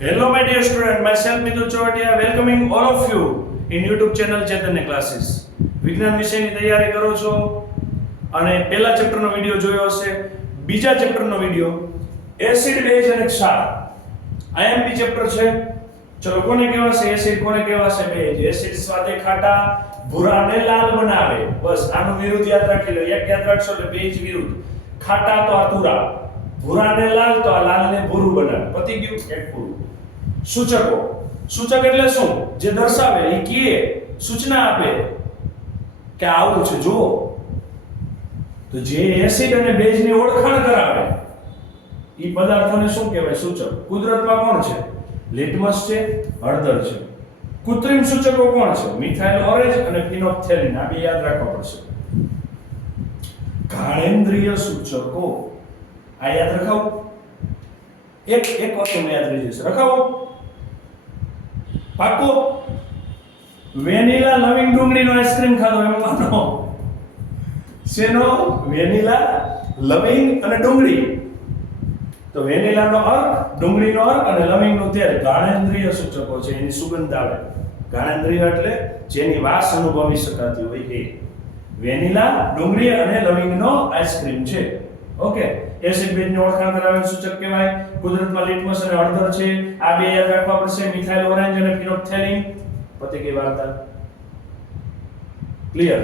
Hello, my dear student. Myself Mitul Chovatia, welcoming all of you in YouTube channel Chaitanya classes વિજ્ઞાન વિષયની તૈયારી કરો છો અને પહેલા ચેપ્ટરનો વીડિયો જોયો હશે. બીજા ચેપ્ટરનો વીડિયો એસિડ બેઝ અને ક્ષાર. આઈએમપી ચેપ્ટર છે. ચલો કોને કહેવાશે? એસિડ કોને કહેવાશે? બેઝ એસિડ સ્વાદે ખાટા ભૂરાને લાલ બનાવે. બસ આનું વિરુદ્ધ યાદ રાખી લો. એક યાદ રાખશો એટલે બેઝ વિરુદ્ધ. ખાટા તો આ તુરા. ભૂરાને લાલ તો આ લાલને ભૂરું બનાવે. પતી ગયું? એક પૂરું સૂચકો. સૂચક એટલે શું? જે દર્શાવે, એ કહે સૂચના આપે કે આવું છે, જુઓ. તો જે એસિડ અને બેઝની ઓળખાણ કરાવે એ પદાર્થોને શું કહેવાય? સૂચક. કુદરતમાં કોણ છે? લિટમસ છે, હળદર છે. કૃત્રિમ સૂચકો કોણ છે? મિથાઇલ ઓરેન્જ અને ફિનોપ્થેલિન આ બે યાદ રાખવા પડશે. ઘાણેન્દ્રિય સૂચકો. આ યાદ રખાવો. એક એક વસ્તુ યાદ રહી જશે. રખાવો. પાકો, વેનીલા લવિંગ ડુંગળીનો આઈસ્ક્રીમ ખાધો એમ માનો. શેનો? વેનીલા લવિંગ અને ડુંગળી. તો વેનીલાનો અર્ક, ડુંગળીનો અર્ક અને લવિંગનું તેલ ગાણેન્દ્રિય સૂચકો છે, એની સુગંધ આવે. ગાણેન્દ્રિય એટલે જેની વાસ અનુભવી શકાતી હોય એ. વેનીલા, ડુંગળી અને લવિંગનો આઈસ્ક્રીમ છે. ઓકે એસિડ બેઝની ઓળખાણ કરાવેલ સૂચક કહેવાય. કુદરતમાં લિટમસ અને હળદર છે. આ બે યાદ રાખવા પડશે. મિથાઇલ ઓરેન્જ અને ફિનોપ્થેલિન પતિ ગઈ વાર્તા. ક્લિયર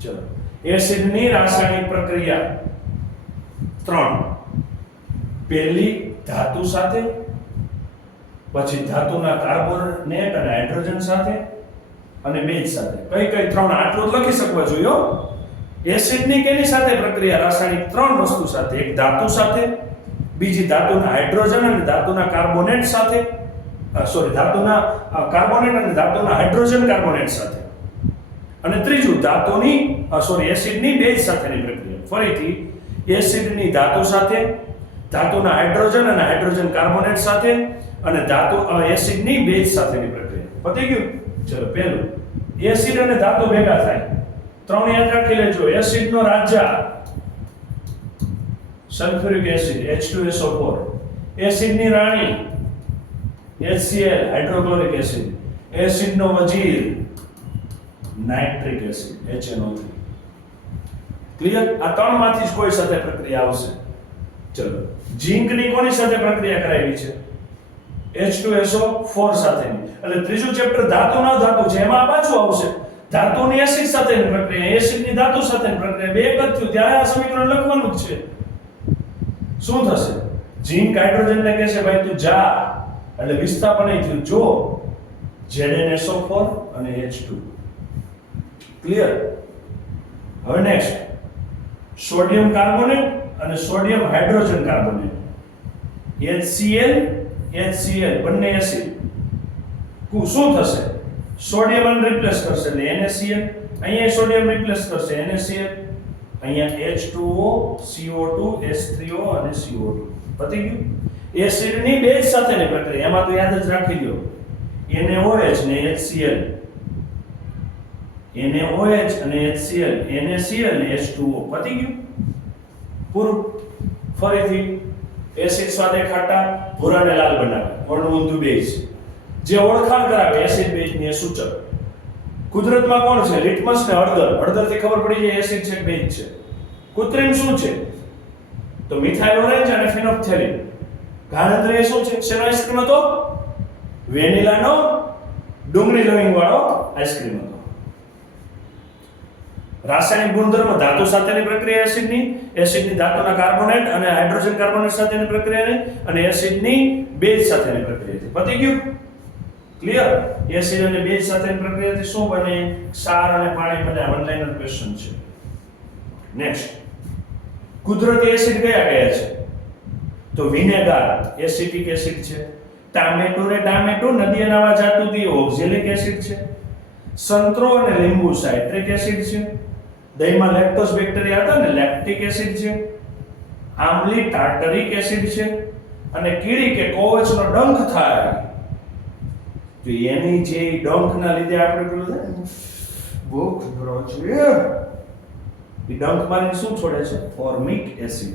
ચલો. એસિડની રાસાયણિક પ્રક્રિયા. ત્રણ. પહેલી ધાતુ સાથે, પછી ધાતુના કાર્બોનેટ અને હાઇડ્રોજન સાથે અને બેઝ સાથે. કઈ કઈ ત્રણ આટલું લખી શકવા જોઈએ. એસિડની કેની સાથે પ્રક્રિયા? રાસાયણિક ત્રણ વસ્તુ સાથે. એક ધાતુ સાથે, બીજી ધાતુના હાઇડ્રોજન અને ધાતુના કાર્બોનેટ સાથે. સોરી ધાતુના કાર્બોનેટ અને ધાતુના હાઇડ્રોજન કાર્બોનેટ સાથે. અને ત્રીજું, ધાતુની સોરી એસિડની બેઝ સાથેની પ્રક્રિયા. ફરીથી, એસિડની ધાતુ સાથે, ધાતુના હાઇડ્રોજન અને હાઇડ્રોજન કાર્બોનેટ સાથે અને ધાતુ એસિડની બેઝ સાથેની પ્રક્રિયા. પતી ગયું? ચલો, પહેલું. એસિડ અને ધાતુ ભેગા થાય. ત્રણ યાદ રાખી લેજો. એસિડનો રાજા, સલ્ફ્યુરિક એસિડ H2SO4 એસિડની રાણી HCl હાઇડ્રોક્લોરિક એસિડ. એસિડનો વજીર, નાઇટ્રિક એસિડ HNO3 ક્લિયર આ ત્રણમાંથી જ કોઈ સાથે પ્રક્રિયા આવશે. ચલો. ઝિંકની કોની સાથે પ્રક્રિયા કરાવી છે? H2SO4 સાથેની. એટલે ત્રીજું ચેપ્ટર ધાતુના ધાતુ છે એમાં પાછું આવશે. ધાતુની એસિડ સાથેની પ્રક્રિયા. એસિડની ધાતુ સાથેની પ્રક્રિયા. બે એક થયું ત્યારે આ સમીકરણ લખવાનું જ છે. શું થશે? ઝીંક હાઇડ્રોજનને કહે છે, ભાઈ, તું જા. એટલે વિસ્થાપન એ થયું. જો ZnSO4 અને H2 ક્લિયર હવે નેક્સ્ટ સોડિયમ કાર્બોનેટ અને sodium hydrogen carbonate. HCl HCl બંને એસિડ. કુ શું થશે? સોડિયમ અન રિપ્લેસ કરશે. એટલે NaCl અહીંયા સોડિયમ રિપ્લેસ કરશે. NaCl અહીંયા H2O CO2 H3O અને CO2 પતી ગયું? એસિડની બેઝ સાથેની પ્રક્રિયા. એમાં તો યાદ જ રાખી લ્યો. NaOH ને HCl NaOH અને HCl NaCl ને H2O પતી ગયું? પૂરું. ફરીથી એસિડ સાથે ખાટા ભૂરાને લાલ બનાવે. વર્ણ ઊંધું બેઝ. જે ઓળખાણ કરાવે એસિડ બેઝની સૂચક. કુદરતમાં કોણ છે? લિટમસ ને હળદર. હળદરથી ખબર પડી જાય એસિડ છે બેઝ છે. કૃત્રિમ શું છે? તો મિથાઇલ ઓરેન્જ અને ફિનોપ્થેલિન ઘાણેન્દ્રિય શું છે? શેનો આઈસ્ક્રીમ હતો? વેનિલાનો ડુંગળી લવિંગ વાળો આઈસ્ક્રીમ હતો. રાસાયણિક ગુણધર્મ ધાતુ સાથેની પ્રક્રિયા એસિડની એસિડની ધાતુના કાર્બોનેટ અને હાઇડ્રોજન કાર્બોનેટ સાથેની પ્રક્રિયાની અને એસિડની બેઝ સાથેની પ્રક્રિયાથી પતી ગયું. ક્લિયર એસિડ અને બેઝ સાથેની પ્રક્રિયાથી શું બને? ક્ષાર અને પાણી બને વન લાઇનર ક્વેશ્ચન છે. નેક્સ્ટ કુદરતી એસિડ કયા કયા છે? તો વિનેગાર એસિટિક એસિડ છે. ટામેટો રે ટામેટો નદી નાવા જાતું દી ઓક્ઝેલિક એસિડ છે. સંતરો અને લીંબુ સાઇટ્રિક એસિડ છે. દહીંમાં લેક્ટોસ બેક્ટેરિયા હતા ને લેક્ટિક એસિડ છે. આમલી ટાર્ટરિક એસિડ છે. અને કીડી કે કોવચનો ડંખ થાય તો એની જે ડંખના લીધે આપણે પેલું થાય ને, ભરો છે. એ ડંખ મારીને શું છોડે છે? Formic acid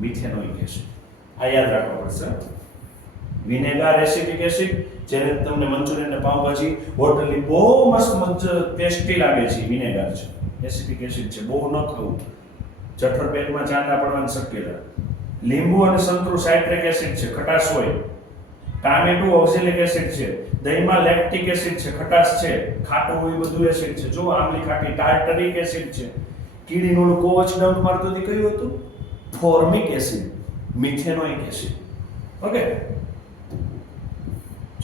methanoic acid. આ યાદ રાખવા પડશે વિનેગાર એસિડિક એસિડ જેને તમને મંચુરિયન ને પાઉંભાજી હોટલની બહુ મસ્ત મસ્ત ટેસ્ટી લાગે છે વિનેગાર છે. એસિડિક એસિડ છે બહુ ન ખાવું. જઠર પેટમાં ચાંદા પડવાની શક્યતા. લીંબુ અને સંતરું સાઇટ્રિક એસિડ છે ખટાશ હોય. ટામેટું ઓક્સિલિક એસિડ છે, દહીંમાં લેક્ટિક એસિડ છે, ખટાશ છે, ખાટું હોય બધું એસિડ છે. જો આમલી ખાટી ટાર્ટરિક એસિડ છે. કીડીનું કોવચ ડંક મારતું હતી કયું હતું? Formic acid, methanoic acid. Okay?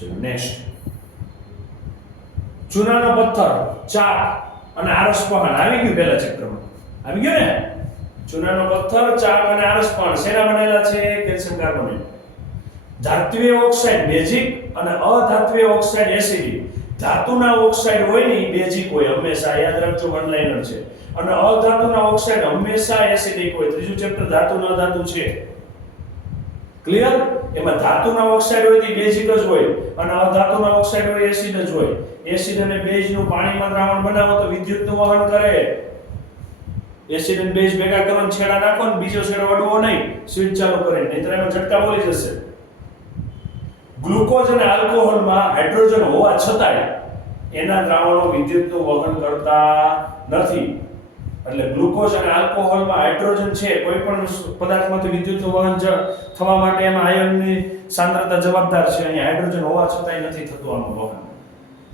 ચલો, નેક્સ્ટ. ચૂનાનો પથ્થર, ચાક અને આરસપહણ આવી ગયું પહેલા ચક્રમાં. આવી ગયું ને? ચૂનાનો પથ્થર, ચાક અને આરસપહણ શેના બનેલા છે? Calcium carbonate. ધાત્વિય ઓક્સાઇડ બેઝિક અને અધાત્વિય ઓક્સાઇડ એસિડિક ધાતુના ઓક્સાઇડ હોય ને બેઝિક હોય, હંમેશા, યાદ રાખજો વન લાઇનર છે. અને અધાતુના ઓક્સાઇડ હંમેશા એસિડિક હોય. ત્રીજું ચેપ્ટર ધાતુ ન ધાતુ છે. ક્લિયર એમાં ધાતુના ઓક્સાઇડ હોય તે બેઝિક જ હોય અને અધાતુના ઓક્સાઇડ હોય એસિડ જ હોય. એસિડ અને બેઝનું પાણીમાં દ્રાવણ બનાવો તો વિદ્યુતનું વહન કરે. એસિડ અને બેઝ ભેગા કરો છેડા નાખો ને બીજો છેડો અડવો નહીં. સ્વિચ ચાલુ કરે. નહીંતર એનો ઝટકા બોલી જશે. ગ્લુકોઝ અને આલ્કોહોલમાં હાઇડ્રોજન હોવા છતાંય એના દ્રાવણો વિદ્યુતનું વહન કરતા નથી. એટલે ગ્લુકોઝ અને આલ્કોહોલમાં હાઇડ્રોજન છે, કોઈ પણ પદાર્થમાંથી વિદ્યુતનું વહન થવા માટે એમાં આયનની સાંદ્રતા જવાબદાર છે. અહીંયા હાઇડ્રોજન હોવા છતાંય નથી થતું આનું વહન.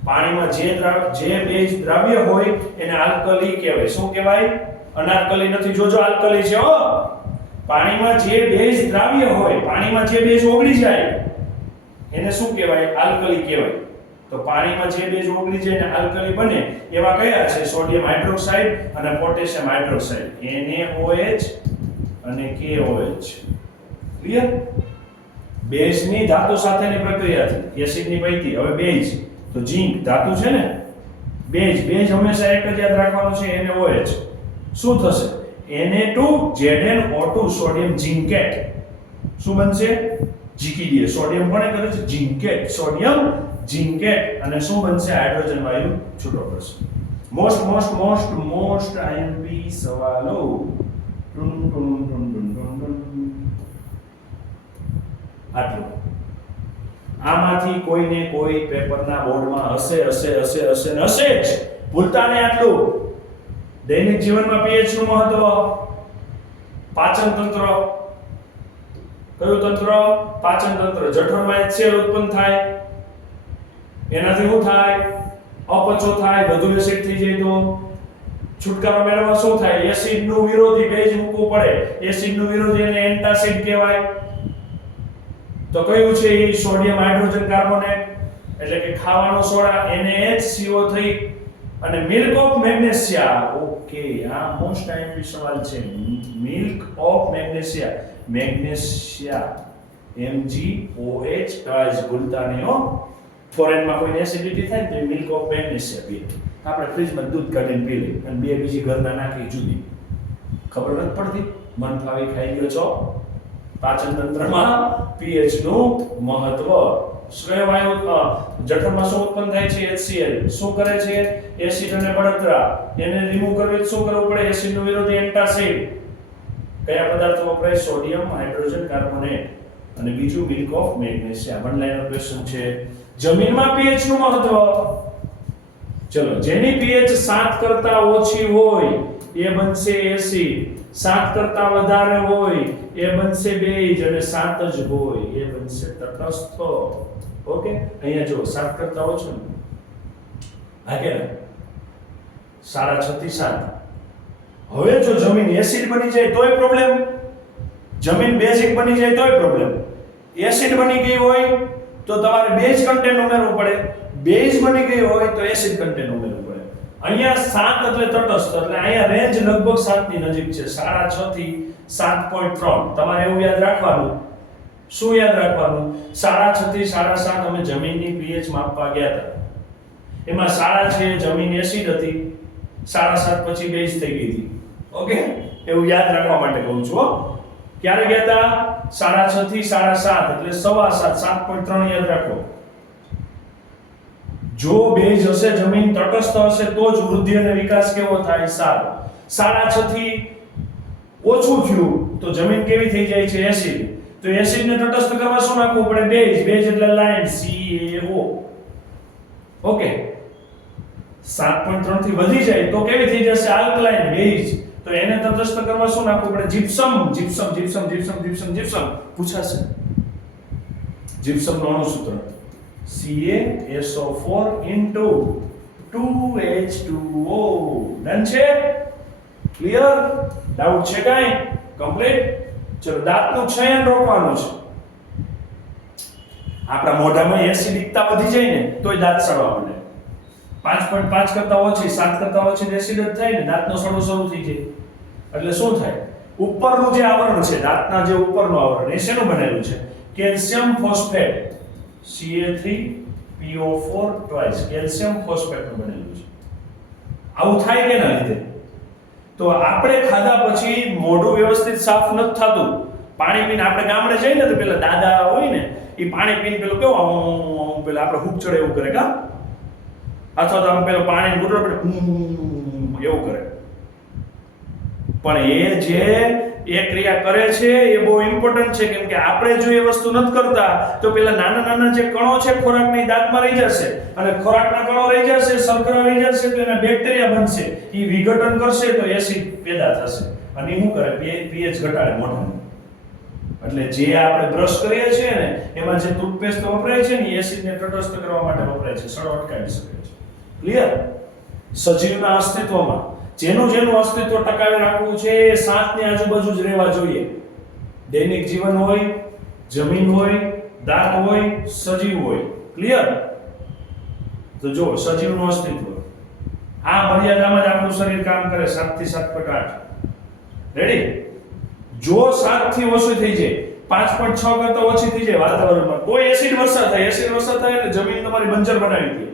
પાણીમાં જે જે બેઝ દ્રાવ્ય હોય એને આલ્કલી કહેવાય. શું કહેવાય? અનાર્કલી નથી. જોજો આલ્કલી છે, હો. પાણીમાં જે બેઝ દ્રાવ્ય હોય, પાણીમાં જે બેઝ ઓગળી જાય એને શું કહેવાય? આલ્કલી કહેવાય. તો પાણીમાં જે બે ઓગળી જાય ને આલ્કલી બને, એવા કયા છે? સોડિયમ હાઇડ્રોક્સાઇડ અને પોટેશિયમ હાઇડ્રોક્સાઇડ. NaOH અને KOH ક્લિયર બેઝની ધાતુ સાથેની પ્રક્રિયા છે. એસિડની પૈકી. હવે બેઝ. તો ઝીંક ધાતુ છે ને? બેઝ. બેઝ હંમેશા એક જ યાદ રાખવાનું છે NaOH શું થશે? Na2Zn O2 સોડિયમ ઝિંકેટ શું બનશે? જીકીડીએ સોડિયમ પણ કરે છે? ઝિંકેટ સોડિયમ ઝિંકેટ અને શું બનશે? હાઇડ્રોજન વાયુ છૂટો પડશે most most most most IMP સવાલો. ટુન ટુન ટુન ટુન ટુન ટુન. આટલું. આમાંથી કોઈને કોઈ પેપરના બોર્ડમાં હશે હશે હશે હશે, ને હશે જ. ભૂલતા નહીં આટલું. દૈનિક જીવનમાં પીએચનું મહત્વ. પાચન તંત્ર કયું તંત્ર? પાચન તંત્ર. જઠરમાં HCl ઉત્પન્ન થાય. એનાથી શું થાય? અપચો થાય, વધુ એસિડ થઈ જાય તો? છુટકારો મેળવવા શું થાય? એસિડનું વિરોધી બેઝ મૂકવું પડે. એસિડનું વિરોધી એને એન્ટાસિડ કહેવાય. તો કયું છે એ સોડિયમ હાઇડ્રોજન કાર્બોનેટ. એટલે કે ખાવાનો સોડા NaHCO થઈ. અને મિલ્ક ઓફ મેગ્નેશિયા ઓકે, આ મોસ્ટ આઈએમપી સવાલ છે. Milk of magnesia. Magnesia MgOH guys ભૂલતા નહીં હો. ફોરેનમાં કોઈ એસિડિટી થાય તો મિલ્ક ઓફ મેગ્નેશિયા પીએ આપણે ફ્રીજમાં દૂધ કાઢીને પી લઈએ અને બે બીજી ઘરના નાખી જુદી. ખબર નથી પડતી? મન ફાવી ખાઈ ગયો છો? પાચન તંત્રમાં પીએચનું મહત્વ. કયો જઠરમાં શું ઉત્પન્ન થાય છે? HCl શું કરે છે? એસિડ અને બળતરા. એને રિમૂવ કરવી શું કરવું પડે? એસિડનું વિરોધી એન્ટાસિડ. કયા પદાર્થો વપરાય? સોડિયમ, હાઇડ્રોજન, કાર્બોનેટ અને બીજું milk of magnesia one line question છે. જમીનમાં pH નું મહત્વ? ચલો, જેની pH 7 કરતા ઓછી હોય, એ બનશે એસિડ 7 કરતા વધારે હોય, એ બનશે બેઝ અને 7 જ હોય, એ બનશે તટસ્થ. ઓકે? અહીંયા જો 7 કરતા ઓછો કે સાડા છ સાત. હવે જો જમીન એસિડ બની જાય તોય પ્રોબ્લેમ જમીન બેઝિક બની જાય તોય પ્રોબ્લેમ એસિડ બની ગઈ હોય તો તમારે બેઝ કન્ટેન્ટ ઉમેરવું પડે. બેઝ બની ગઈ હોય તો એસિડ કન્ટેન્ટ ઉમેરવું પડે. અહીંયા સાત એટલે તટસ્થ, એટલે અહીંયા રેન્જ લગભગ સાતની નજીક છે. સાડા છ થી સાત પોઈન્ટ ત્રણ. તમારે એવું યાદ રાખવાનું? શું યાદ રાખવાનું? સાડા છ થી સાડા સાત અમે જમીનની પીએચ માપવા ગયા હતા. એમાં સાડા છે જમીન એસિડ હતી. સાડા સાત પછી બેઝ થઈ ગઈ હતી. ઓકે? એવું યાદ રાખવા માટે કહું છું, હો. ક્યારે ગયા હતા સાડા છ થી સાડા સાત, એટલે સવા સાત સાત પોઈન્ટ ત્રણ યાદ રાખો. જો ભેજ હશે, જમીન તટસ્થ હશે, તો જ વૃદ્ધિ અને વિકાસ કેવો થાય? સારો. સાડા છ થી ઓછું થયું, તો જમીન કેવી થઈ જાય છે? એસિડ. તો એસિડને તટસ્થ કરવા શું નાખવું પડે? બેઝ બેઝ એટલે લાઈન CaO ઓકે? 7.3 થી વધી જાય, તો કેવી થઈ જશે? આલ્કલાઇન બેઝ એને તટસ્થ કરવા શું નાખવું પડે? Gypsum gypsum gypsum gypsum gypsum gypsum પૂછાશે. જીપ્સમનું અણુસૂત્ર CaSO4 into 2H2O ડન છે? ક્લિયર ડાઉટ છે કાંઈ? કમ્પ્લીટ ચલો, દાંતનું ક્ષયન રોકવાનું છે. આપણા મોઢામાં એસિડિકતા વધી જાય ને, તોય દાંત સડવા માંડે. પાંચ પોઈન્ટ પાંચ કરતા ઓછી, સાત કરતા ઓછી એસિડ જ થાય ને, દાંતનો સડો શરૂ થઈ જાય. એટલે શું થાય? ઉપરનું જે આવરણ છે દાંતના જે ઉપરનું આવરણ, એ શેનું બનેલું છે? Calcium phosphate. CA3PO4 twice calcium ફોસ્ફેટનું બનેલું છે. આવું થાય કે ના લીધે? તો આપણે ખાધા પછી મોઢું વ્યવસ્થિત સાફ નથી થતું. પાણી પીને આપણે ગામડે જઈએ ને તો પેલા દાદા હોય ને એ પાણી પીને પેલું કેવું પેલા આપણે હુક ચડે એવું કરે કા? અથવા તો આમ પેલું પાણી ગુટરો પડે એવું કરે. પણ એ જે એ ક્રિયા કરે છે, એ બહુ ઇમ્પોર્ટન્ટ છે. કેમ કે આપણે જો એ વસ્તુ નથી કરતા, તો પેલા નાના નાના જે કણો છે ખોરાકની દાંતમાં રહી જશે. અને ખોરાકના કણો રહી જશે, શર્કરા રહી જશે, તો એના બેક્ટેરિયા બનશે. એ વિઘટન કરશે, તો એસિડ પેદા થશે. અને શું કરે? પીએચ ઘટાડે મોઢાનું એટલે જે આપણે બ્રશ કરીએ છીએ ને, એમાં જે ટૂથપેસ્ટ વપરાય છે ને એસિડને તટસ્થ કરવા માટે વપરાય છે. સડો અટકાવી શકે છે. ક્લિયર સજીવના અસ્તિત્વમાં. જેનું જેનું અસ્તિત્વ ટકાવી રાખવું છે એ સાતની આજુબાજુ જ રહેવા જોઈએ. દૈનિક જીવન હોય, જમીન હોય, દાંત હોય, સજીવ હોય. ક્લિયર તો જો સજીવનું અસ્તિત્વ. આ મર્યાદામાં જ આપણું શરીર કામ કરે સાતથી સાત પોઈન્ટ આઠ. રેડી જો સાતથી ઓછું થઈ જાય, પાંચ પોઈન્ટ છ કરતા ઓછી થઈ જાય વાતાવરણમાં કોઈ એસિડ વરસાદ થાય. એસિડ વર્ષા થાય એટલે જમીન તમારી બંજર બનાવી દે.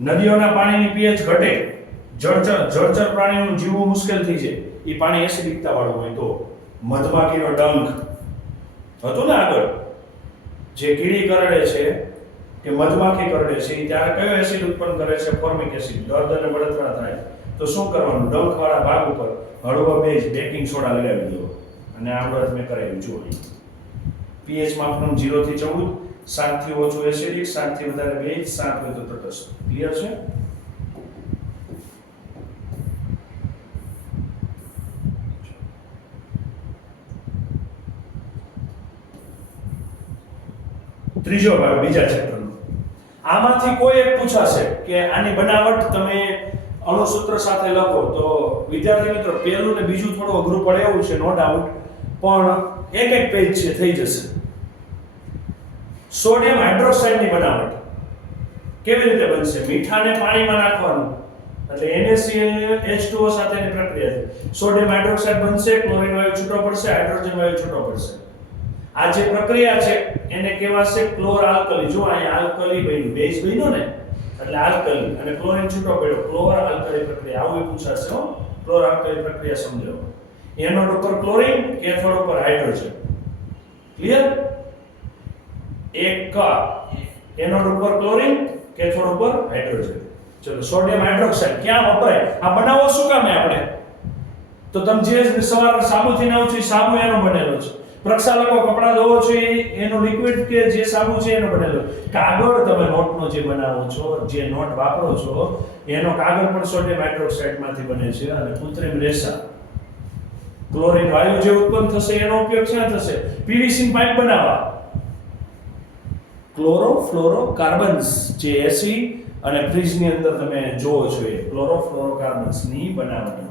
નદીઓના પાણીની પીએચ ઘટે. જળચર જળચર પ્રાણીનું જીવવું મુશ્કેલ થઈ જાય. એ પાણી એસિડિકતા વાળું હોય તો. મધમાખીનો ડંખ. હતું ને આગળ? જે કીડી કરડે છે, કે મધમાખી કરડે છે એ ત્યારે કયો એસિડ ઉત્પન્ન કરે છે? ફોર્મિક એસિડ દર્દ અને બળતરા થાય. તો શું કરવાનું? ડંખ વાળા ભાગ ઉપર હળવો બેઝ બેકિંગ સોડા લગાવી દો અને આ વ્રત મેં કરાવ્યું, જુઓ પીએચ માપનું જીરોથી ચૌદ, સાતથી ઓછું એસિડિક સાતથી વધારે બેઝ સાત હોય તો તટસ્થ. ક્લિયર છે? ત્રીજો ભાગ, બીજા ચેપ્ટરનો. આમાંથી કોઈ એક પૂછાશે કે આની બનાવટ તમે અણુસૂત્ર સાથે લખો તો વિદ્યાર્થી મિત્રો, પહેલું ને બીજું થોડું અઘરું પડે એવું છે નો ડાઉટ પણ એક એક પેજ છે, થઈ જશે. સોડિયમ હાઇડ્રોક્સાઇડની બનાવટ. કેવી રીતે બનશે? મીઠાને પાણીમાં નાખવાનું. એટલે NaCl H2O સાથેની પ્રક્રિયા છે. સોડિયમ હાઇડ્રોક્સાઇડ બનશે ક્લોરીન વાયુ છૂટો પડશે હાઇડ્રોજન વાયુ છૂટો પડશે. આ જે પ્રક્રિયા છે, એને કહેવાશે ક્લોર આલ્કલી જો અહીંયા આલ્કલી બન્યું, બેઝ બન્યો ને, એટલે આલ્કલી. અને ક્લોરિન છૂટો પડ્યો. ક્લોર આલ્કલી પ્રક્રિયા. આવું પૂછાશે, હો. ક્લોર આલ્કલી પ્રક્રિયા સમજો. એનોડ ઉપર ક્લોરિન, કેથોડ ઉપર હાઇડ્રોજન. ક્લિયર? એક એનોડ ઉપર ક્લોરિન, કેથોડ ઉપર હાઇડ્રોજન. ચલો, સોડિયમ હાઇડ્રોક્સાઇડ. ક્યાં વપરાય? આ બનાવો શું કામે આપણે? તો તમે જે સવારે સાબુથી નાવ છે સાબુ એનો બનેલો છે. પ્રક્ષાલકો કપડાં ધોવો છો એનો લિક્વિડ કે જે સાબુ છે એનો બનેલો. કાગળ તમે નોટનો જે બનાવો છો, જે નોટ વાપરો છો, એનો કાગળ પણ સોડિયમ હાઇડ્રોક્સાઇડમાંથી બને છે અને કૃત્રિમ રેસા. ક્લોરીન વાયુ જે ઉત્પન્ન થશે, એનો ઉપયોગ ક્યાં થશે? પીવીસી પાઇપ બનાવવા. ક્લોરોફ્લોરોકાર્બન્સ જે એસી અને ફ્રીજની અંદર તમે જોવો છો એ ક્લોરોફ્લોરોકાર્બન્સની બનાવટમાં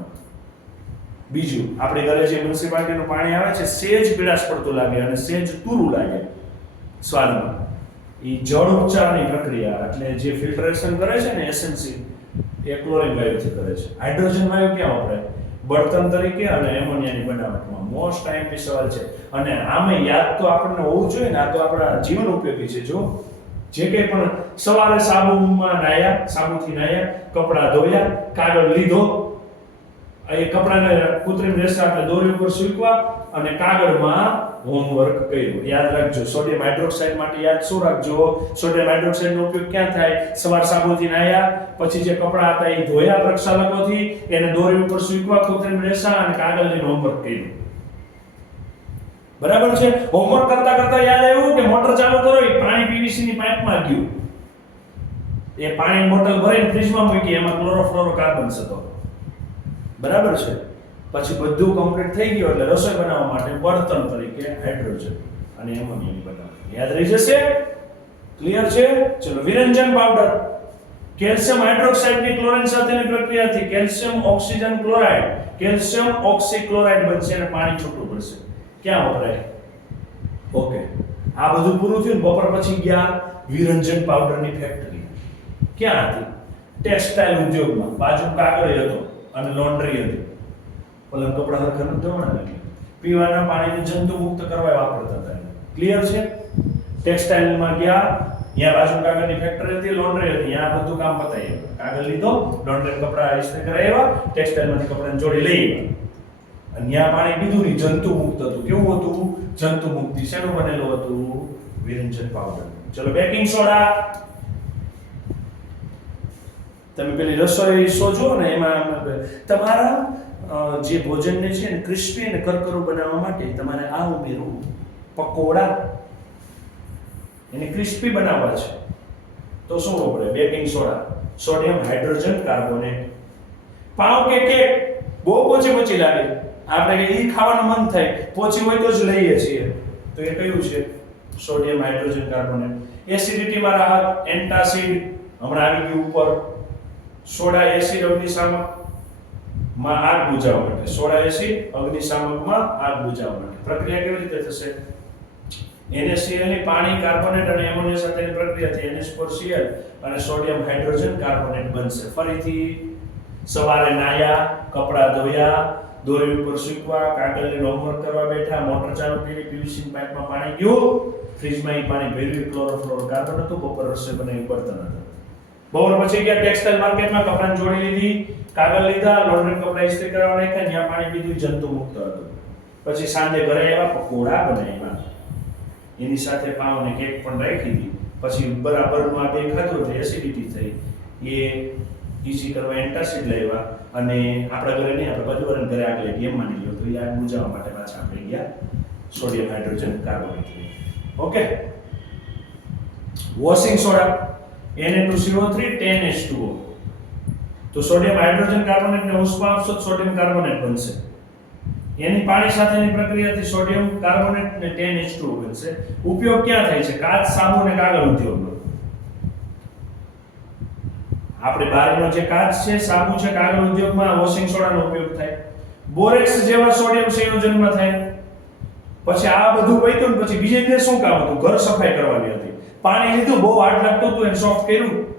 બીજું, આપણે ઘરે જે મ્યુનિસિપાલિટીનું પાણી આવે છે, સેજ પીડાશ પડતું લાગે અને સેજ તુરું લાગે સ્વાદમાં. એ જળ ઉપચારની પ્રક્રિયા, એટલે જે ફિલ્ટરેશન કરે છે ને એસએનસી એ ક્લોરિન વાયુથી કરે છે. હાઇડ્રોજન વાયુ ક્યાં વપરાય બળતણ તરીકે અને એમોનિયાની બનાવટમાં. મોસ્ટ ટાઈમથી સવાલ છે. અને આમે યાદ તો આપણને હોવું જોઈએ ને, આ તો આપણા જીવન ઉપયોગી છે. જો જે કંઈ પણ સવારે સાબુમાં નાયા, સાબુથી નાયા, કપડાં ધોયા, કાગળ લીધો એ કપડાને કૃત્રિમ રેસા આપણે દોરી ઉપર સૂકવા અને કાગળમાં હોમવર્ક કર્યું. યાદ રાખજો, સોડિયમ હાઇડ્રોક્સાઇડ માટે યાદ શું રાખજો? સોડિયમ હાઇડ્રોક્સાઇડનો ઉપયોગ ક્યાં થાય? સવાર સાબુથી નાયા પછી જે કપડાં હતા એ ધોયા પ્રક્ષાલકોથી, એને દોરી ઉપર સૂકવા કૃત્રિમ રેસા અને કાગળની હોમવર્ક કર્યું. બરાબર છે? હોમવર્ક કરતા કરતા યાદ આવ્યું કે મોટર ચાલુ કરો, એ પાણી પીવીસી ની પાઇપમાં ગયું. એ પાણી બોટલ ભરીને ફ્રીજમાં મૂકી, એમાં ક્લોરોફ્લોરોકાર્બન્સ હતો. બરાબર છે? પછી બધું કમ્પ્લીટ થઈ ગયું એટલે રસોઈ બનાવવા માટે બળતણ તરીકે હાઇડ્રોજન અને એમોનિયમ બનાવવાનું. યાદ રહી જશે? ક્લિયર છે? ચલો, વિરંજન પાવડર કેલ્શિયમ હાઇડ્રોક્સાઇડની ક્લોરીન સાથેની પ્રક્રિયાથી calcium oxygen chloride. Calcium oxychloride બનશે અને પાણી છૂટું પડશે. ક્યાં વપરાય? ઓકે આ બધું પૂરું થયું બપોર પછી ગયા વિરંજન પાવડરની ફેક્ટરી ક્યાં હતી? ટેક્સટાઇલ ઉદ્યોગમાં. બાજુ કાગળ હતો. અને લોન્ડ્રી હતી. પલંગ કપડા હરખા નથી ધોવાના એટલે. પીવાના પાણીને જંતુ મુક્ત કરવા વાપરતા હતા ક્લિયર છે? ટેક્સટાઇલમાં ગયા ત્યાં બાજુ કાગળની ફેક્ટરી હતી, લોન્ડ્રી હતી. ત્યાં બધું કામ પતાવી કાગળ લીધો, લોન્ડ્રી કપડાં ઇસ્ત્રી કરાવ્યા ટેક્સટાઇલમાંથી કપડાને જોડી લઈ અને ત્યાં પાણી પીધું નહીં જંતુ મુક્ત હતું. કેવું હતું? જંતુ મુક્તિ શેનું બનેલું હતું? વિરંજન પાવડર ચલો બેકિંગ સોડા તમે પેલી રસોઈ સોજો ને એમાં તમારા જે ભોજનને છે ને ક્રિસ્પી અને કરકરું બનાવવા માટે તમારે આ ઉમેરવું. પકોડા. એને ક્રિસ્પી બનાવવા છે. તો શું વપરાય baking soda. Sodium, hydrogen, carbonate. પાવ કે કેક? બહુ પોચી પોચી લાગે. આપણે કે એ ખાવાનું મન થાય. પોચી હોય તો જ લઈએ છીએ. તો એ કયું છે? Sodium, hydrogen, carbonate. એસિડિટીમાં રાહત એન્ટાસિડ. હમણાં આવી ગયું ઉપર. સોડા એસિડ અગ્નિશામકમાં આગ બુજાવવા માટે. સોડા એસિડ અગ્નિશામકમાં આગ બુજાવવા માટે. પ્રક્રિયા કેવી રીતે થશે? NaCl ની પાણી કાર્બોનેટ અને એમોનિયા સાથેની પ્રક્રિયાથી NH4Cl અને સોડિયમ હાઇડ્રોજન કાર્બોનેટ બનશે. ફરીથી સવારે નાયા, કપડાં ધોયા, દોરી ઉપર સૂકવા, કાગળની હોમવર્ક કરવા બેઠા, મોટર ચાલુ કરી, પીવીસી પાઇપમાં પાણી ગયું. ફ્રીજમાં એ પાણી ભેળવી ક્લોરોફ્લોરોકાર્બન હતું. બપોર રસોઈ બનાવી, બળતણ હતું. બપોર પછી ગયા ટેક્સટાઇલ માર્કેટમાં કપડાં જોડી લીધી, કાગળ લીધા લોન્ડ્રી કપડાં ઇસ્ત્રી કરવા નાખ્યા, ત્યાં પાણી પીધું, જંતુ મુક્ત હતું. પછી સાંજે ઘરે આવ્યા, પકોડા બનાવ્યા. એની સાથે પાવ કેક પણ રાખી હતી પછી બરાબરનું આ બે ખાધું એટલે એસિડિટી થઈ. એ ઈસી કરવા એન્ટાસિડ લેવા અને આપણા ઘરે નહીં, આપણે બાજુવાળાના ઘરે આગળ ગેમ માની લો તો એ આગ બુજાવવા માટે પાછા આપણે ગયા. Sodium hydrogen carbonate okay washing soda Na2CO3 10H2O તો સોડિયમ હાઇડ્રોજન કાર્બોનેટ ને ઉષ્મા આપશો તો સોડિયમ કાર્બોનેટ બનશે. એની પાણી સાથેની પ્રક્રિયાથી સોડિયમ કાર્બોનેટ ને 10H2O બનશે. ઉપયોગ ક્યાં થાય છે? કાચ, સાબુ અને કાગળ ઉદ્યોગમાં આપણે બહારનો જે કાચ છે, સાબુ છે, કાગળ ઉદ્યોગમાં વોશિંગ સોડાનો ઉપયોગ થાય. બોરેક્સ જેવા સોડિયમ સંયોજનમાં થાય. પછી આ બધું પૈતું પછી બીજે દિવસ શું કામ હતું? ઘર સફાઈ કરવાની હતી. પાણી લીધું, બહુ હાર્ડ લાગતું હતું, એને સોફ્ટ કર્યું.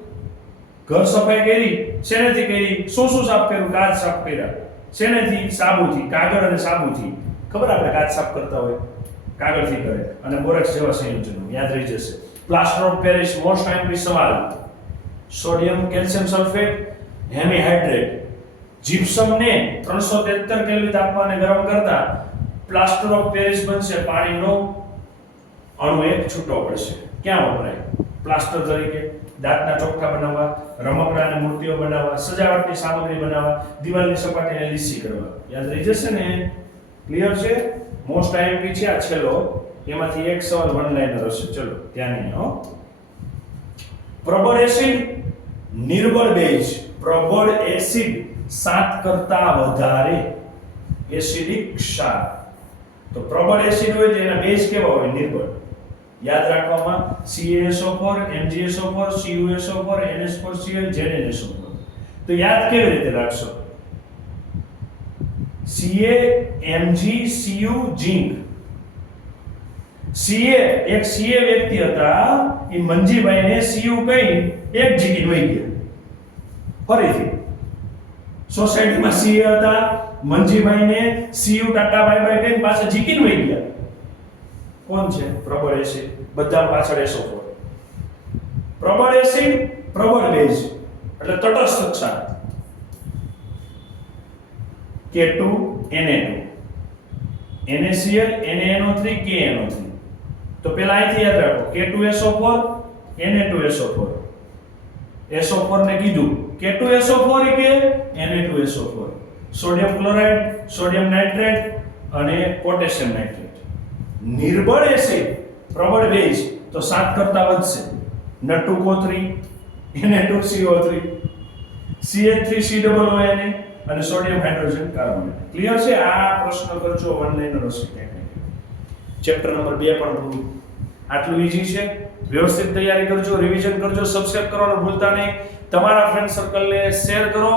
ઘર સફાઈ કરી, શેનેથી કરી શું સાફ કર્યું, કાચ સાફ કર્યા. શેનેથી? સાબુથી, કાગળ અને સાબુથી. ખબર આપણે કાચ સાફ કરતા હોય? કાગળથી કરે. અને બોરેક્સ જેવા સંયોજનો, યાદ રહી જશે. Plaster of Paris most timely સવાલ. સોડિયમ કેલ્શિયમ સલ્ફેટ હેમીહાઇડ્રેટ જીપ્સમને ત્રણસો તેતર કેલ્વિન તાપમાને ગરમ કરતા પ્લાસ્ટર ઓફ પેરિસ બનશે, પાણીનો અણુ એક છૂટો પડશે. ક્યાં વપરાય? પ્લાસ્ટર તરીકે, દાંતના ચોખ્ખા બનાવવા, રમકડાની મૂર્તિઓ બનાવવા, સજાવટની સામગ્રી બનાવવા, દિવાલની સપાટીને લીસી કરવા. યાદ રહી જશે ને? ક્લિયર છે? મોસ્ટ આઈએમપી છે આ છેલ્લો. એમાંથી એક સવાલ વન લાઈનર હશે. ચલો, ધ્યાન નહીં હો. પ્રબળ એસિડ, નિર્બળ બેઝ. પ્રબળ એસિડ સાત કરતા વધારે એસિડિક ક્ષાર. તો પ્રબળ એસિડ હોય તો એના બેઝ કેવા હોય? નિર્બળ. યાદ રાખવામાં CaSO4 MgSO4 CuSO4 NH4Cl ZnSO4 તો યાદ કેવી રીતે રાખશો? Ca Mg Cu ઝીંક Ca એક Ca વ્યક્તિ હતા, એ મંજીભાઈને Cu કહી એક જીગી વહી ગયા. ફરીથી. સોસાયટીમાં સીએ હતા, મંજીભાઈને Cu ટાટા બાય બાય કહીને પાછા જીકીને વહી ગયા. કોણ છે? પ્રબળ એસિડ. બધા પાછળ એસો પ્રબળ એસિડ, પ્રબળ બેઝ. એટલે તટસ્થ ક્ષાર. K2 Na2 NaCl NaNO3 KNO3 તો પેલા અહીંથી યાદ રાખો K2SO4 Na2SO4 SO4 ને કીધું. K2SO4 એ કે Na2SO4 sodium chloride sodium nitrate અને પોટેશિયમ નાઇટ્રેટ નિર્બળ એસિડ પ્રબળ બેઝ તો સાત કરતા વધશે. નટુ કોથરી Na2CO3 CH3C અને સોડિયમ હાઇડ્રોજન કાર્બોનેટ. ક્લિયર છે? આ પ્રશ્ન કરજો વન લાઇનર હશે ચેપ્ટર નંબર બે પણ પૂરું આટલું ઈઝી છે? વ્યવસ્થિત તૈયારી કરજો રિવિઝન કરજો સબસ્ક્રાઇબ કરવાનું ભૂલતા નહીં. તમારા ફ્રેન્ડ સર્કલને શેર કરો.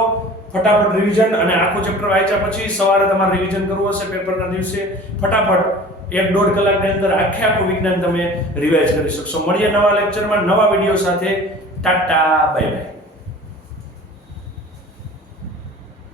ફટાફટ રિવિઝન અને આખું ચેપ્ટર વાંચ્યા પછી સવારે તમારે રિવિઝન કરવું હશે પેપરના દિવસે. ફટાફટ એક દોઢ કલાકની અંદર આખે આખું વિજ્ઞાન તમે રિવાઇઝ કરી શકશો. મળીએ નવા લેક્ચરમાં નવા વીડિયો સાથે. Tata bye by